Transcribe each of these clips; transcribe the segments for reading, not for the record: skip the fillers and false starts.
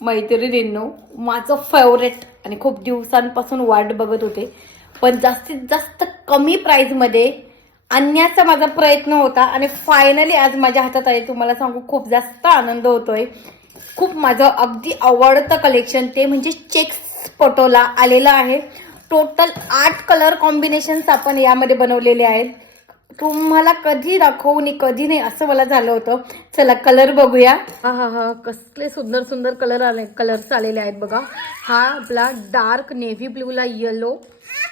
मैत्रिणींनो, माझं फेवरेट आणि खूप दिवसांपासून वाट बघत होते, पण जास्तीत जास्त कमी प्राइसमध्ये आणण्याचा माझा प्रयत्न होता आणि फायनली आज माझ्या हातात आहे. तुम्हाला सांगू खूप जास्त आनंद होतोय. खूप माझं अगदी आवडतं कलेक्शन ते म्हणजे चेक्स पटोला आलेला आहे. टोटल 8 कलर कॉम्बिनेशन्स आपण यामध्ये बनवलेले आहेत. तुम्हाला कधी दाखवू आणि कधी नाही असं मला झालं होतं. चला कलर बघूया. हा हा हा, कसले सुंदर सुंदर कलर्स आलेले आहेत बघा. हा आपला डार्क नेव्ही ब्लूला येलो,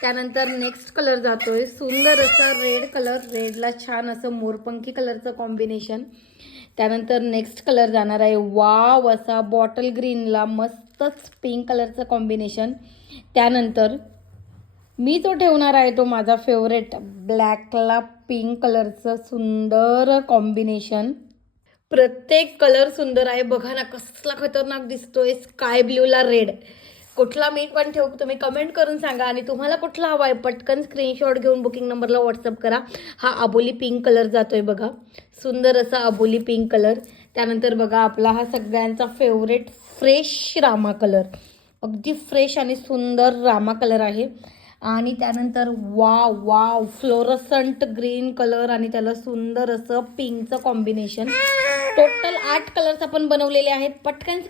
त्यानंतर नेक्स्ट कलर जातोय सुंदर असा रेड कलर, रेडला छान असं मोरपंखी कलरचं कॉम्बिनेशन. त्यानंतर नेक्स्ट कलर जाणार आहे वाव असा बॉटल ग्रीनला मस्तच पिंक कलरचं कॉम्बिनेशन. त्यानंतर मी तो ठेवणार आहे तो माझा फेवरेट ब्लॅकला पिंक कलरचं सुंदर कॉम्बिनेशन. प्रत्येक कलर सुंदर आहे बघा ना, कसला खतरनाक दिसतोय. स्काय ब्ल्यूला रेड, कुठला मी पण ठेवू तुम्ही कमेंट करून सांगा. आणि तुम्हाला कुठला हवा आहे पटकन स्क्रीनशॉट घेऊन बुकिंग नंबरला व्हॉट्सअप करा. हा अबोली पिंक कलर जातोय बघा, सुंदर असा अबोली पिंक कलर. त्यानंतर बघा आपला हा सगळ्यांचा फेवरेट फ्रेश रामा कलर, अगदी फ्रेश आणि सुंदर रामा कलर आहे. आणि त्यानंतर wow wow fluorescent green colour आणि त्याला सुंदर असं पिंकचं कॉम्बिनेशन. टोटल 8 कलर्स आपण बनवलेले आहेत. पटकन